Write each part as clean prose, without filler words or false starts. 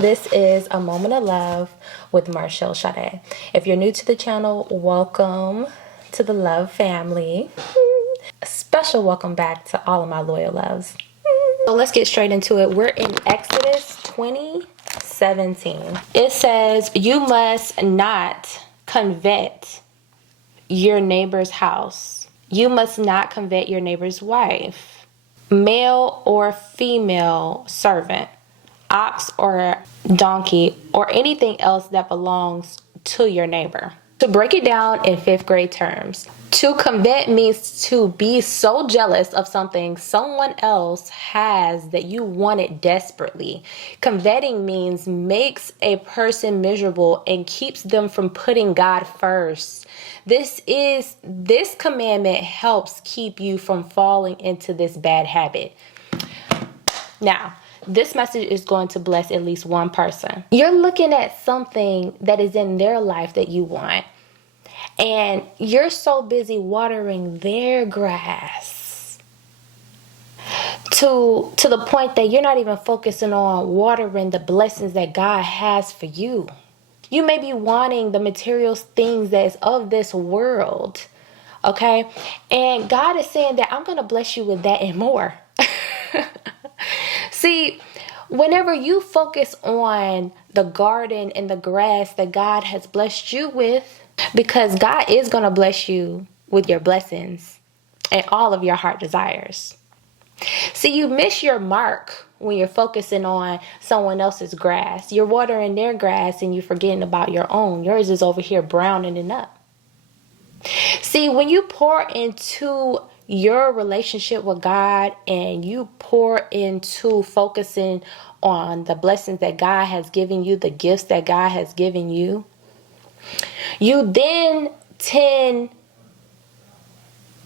This is A Moment of Love with Marshall Sade. If you're new to the channel, welcome to the Love family. A special welcome back to all of my loyal loves. So let's get straight into it. We're in Exodus 20:17. It says, "You must not covet your neighbor's house. You must not covet your neighbor's wife, male or female servant, ox or donkey, or anything else that belongs to your neighbor." To break it down in fifth grade terms, to covet means to be so jealous of something someone else has that you want it desperately. Coveting means makes a person miserable and keeps them from putting God first. This commandment helps keep you from falling into this bad habit. Now, this message is going to bless at least one person. You're looking at something that is in their life that you want, and you're so busy watering their grass to the point that you're not even focusing on watering the blessings that God has for you. You may be wanting the material things that is of this world, okay? And God is saying that I'm going to bless you with that and more. See, whenever you focus on the garden and the grass that God has blessed you with, because God is going to bless you with your blessings and all of your heart desires. See, you miss your mark when you're focusing on someone else's grass. You're watering their grass and you're forgetting about your own. Yours is over here browning it up. See, when you pour into your relationship with God and you pour into focusing on the blessings that God has given you, the gifts that God has given you, you then tend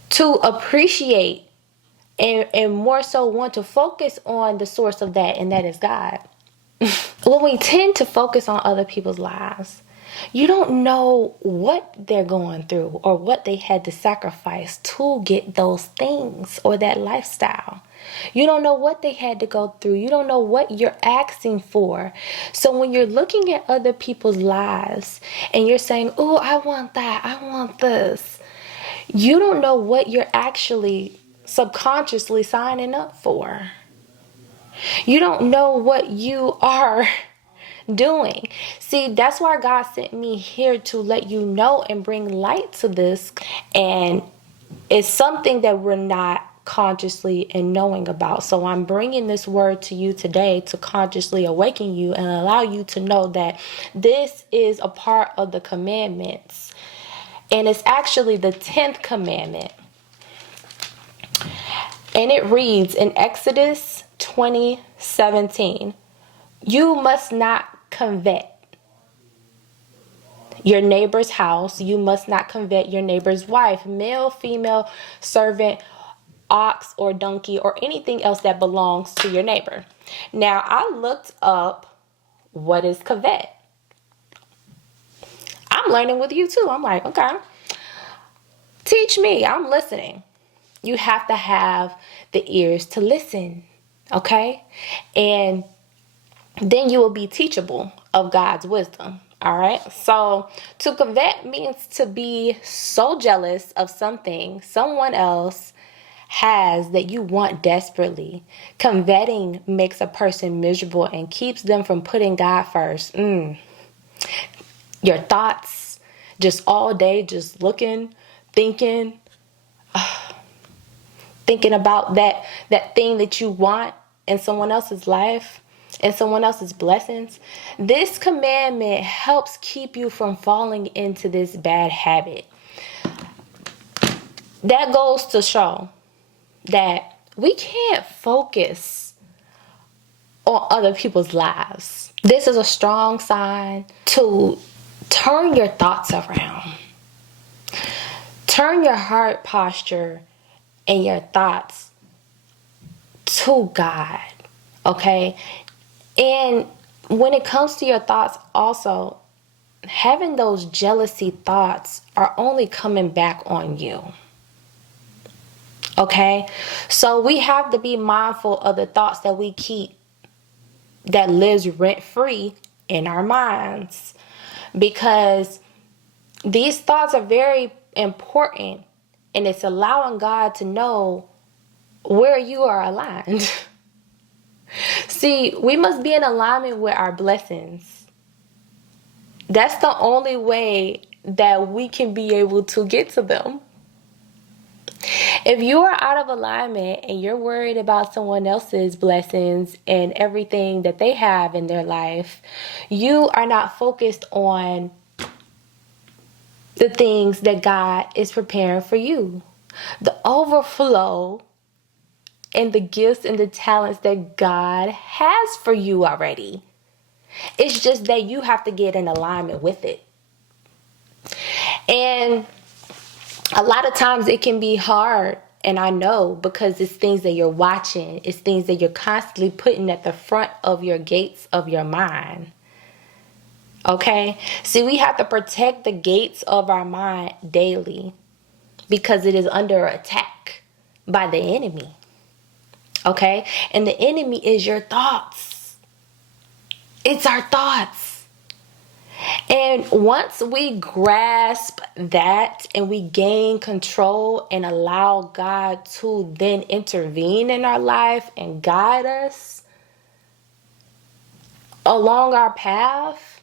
to appreciate and more so want to focus on the source of that, and that is God. When we tend to focus on other people's lives, you don't know what they're going through or what they had to sacrifice to get those things or that lifestyle. You don't know what they had to go through. You don't know what you're asking for. So when you're looking at other people's lives and you're saying, "Oh, I want that, I want this," you don't know what you're actually subconsciously signing up for. You don't know what you are doing. See, that's why God sent me here to let you know and bring light to this. And it's something that we're not consciously and knowing about. So I'm bringing this word to you today to consciously awaken you and allow you to know that this is a part of the commandments. And it's actually the 10th commandment. And it reads in Exodus 20:17, "You must not covet your neighbor's house. You must not covet your neighbor's wife, male, female, servant, ox or donkey, or anything else that belongs to your neighbor." Now, I looked up what is covet. I'm learning with you too. I'm like, okay, teach me. I'm listening. You have to have the ears to listen, okay? And then you will be teachable of God's wisdom. All right. So to covet means to be so jealous of something someone else has that you want desperately. Coveting makes a person miserable and keeps them from putting God first. Your thoughts just all day, just looking, thinking about that thing that you want in someone else's life and someone else's blessings. This commandment helps keep you from falling into this bad habit. That goes to show that we can't focus on other people's lives. This is a strong sign to turn your thoughts around. Turn your heart posture and your thoughts to God, okay? And when it comes to your thoughts also, having those jealousy thoughts are only coming back on you, okay? So we have to be mindful of the thoughts that we keep that lives rent-free in our minds, because these thoughts are very important, and it's allowing God to know where you are aligned. See, we must be in alignment with our blessings. That's the only way that we can be able to get to them. If you are out of alignment and you're worried about someone else's blessings and everything that they have in their life, you are not focused on the things that God is preparing for you. The overflow and the gifts and the talents that God has for you already. It's just that you have to get in alignment with it. And a lot of times it can be hard, and I know, because it's things that you're watching. It's things that you're constantly putting at the front of your gates of your mind. Okay? See, we have to protect the gates of our mind daily, because it is under attack by the enemy. Okay? And the enemy is your thoughts. It's our thoughts. And once we grasp that and we gain control and allow God to then intervene in our life and guide us along our path,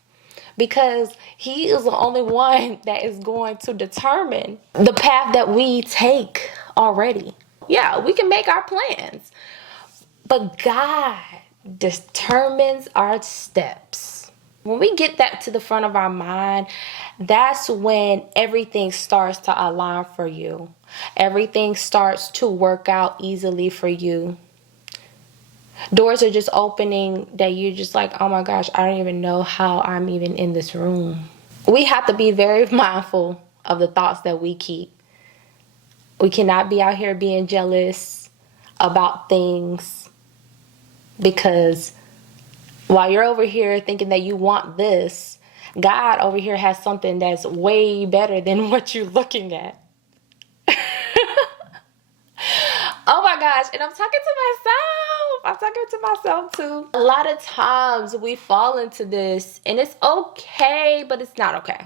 because He is the only one that is going to determine the path that we take already. Yeah, we can make our plans, but God determines our steps. When we get that to the front of our mind, that's when everything starts to align for you. Everything starts to work out easily for you. Doors are just opening that you're just like, oh my gosh, I don't even know how I'm even in this room. We have to be very mindful of the thoughts that we keep. We cannot be out here being jealous about things, because while you're over here thinking that you want this, God over here has something that's way better than what you're looking at. Oh my gosh. And I'm talking to myself too. A lot of times we fall into this, and it's okay, but it's not okay.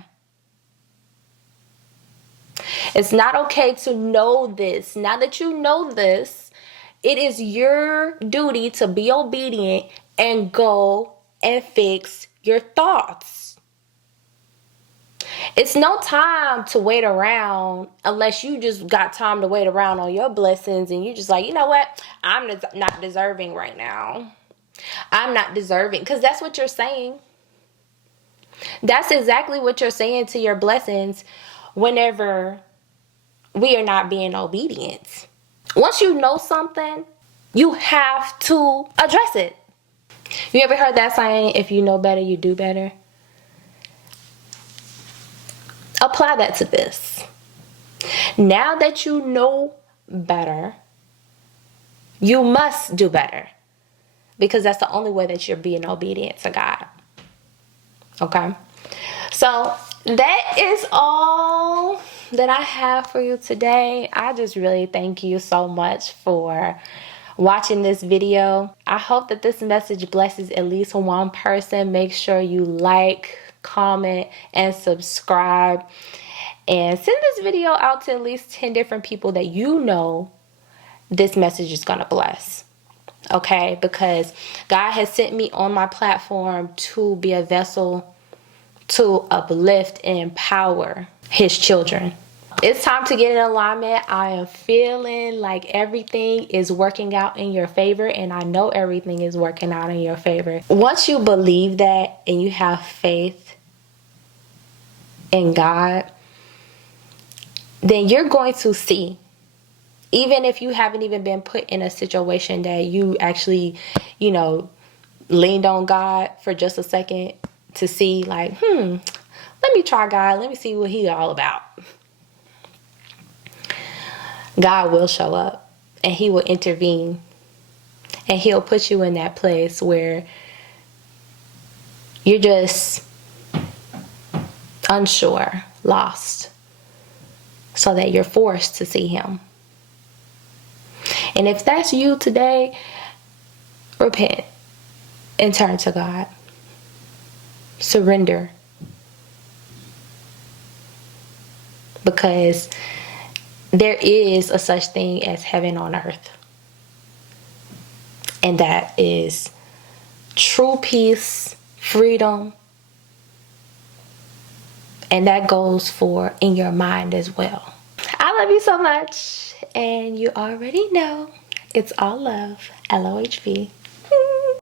It's not okay to know this. Now that you know this, it is your duty to be obedient and go and fix your thoughts. It's no time to wait around, unless you just got time to wait around on your blessings and you're just like, you know what? I'm not deserving right now. I'm not deserving, because that's what you're saying. That's exactly what you're saying to your blessings whenever we are not being obedient. Once you know something, you have to address it. You ever heard that saying, if you know better, you do better? Apply that to this. Now that you know better, you must do better, because that's the only way that you're being obedient to God. Okay? So that is all that I have for you today. I just really thank you so much for watching this video. I hope that this message blesses at least one person. Make sure you like, comment, and subscribe, and send this video out to at least 10 different people that you know this message is going to bless. Okay? Because God has sent me on my platform to be a vessel to uplift and empower His children. It's time to get in alignment. I am feeling like everything is working out in your favor, and I know everything is working out in your favor. Once you believe that and you have faith in God, then you're going to see. Even if you haven't even been put in a situation that you actually, leaned on God for just a second to see, like, let me try God. Let me see what He's all about. God will show up, and He will intervene, and He'll put you in that place where you're just unsure, lost, so that you're forced to see Him. And if that's you today, repent. and turn to God. Surrender. Because there is a such thing as heaven on earth. And that is true peace, freedom, and that goes for in your mind as well. I love you so much, and you already know it's all love. LOHV.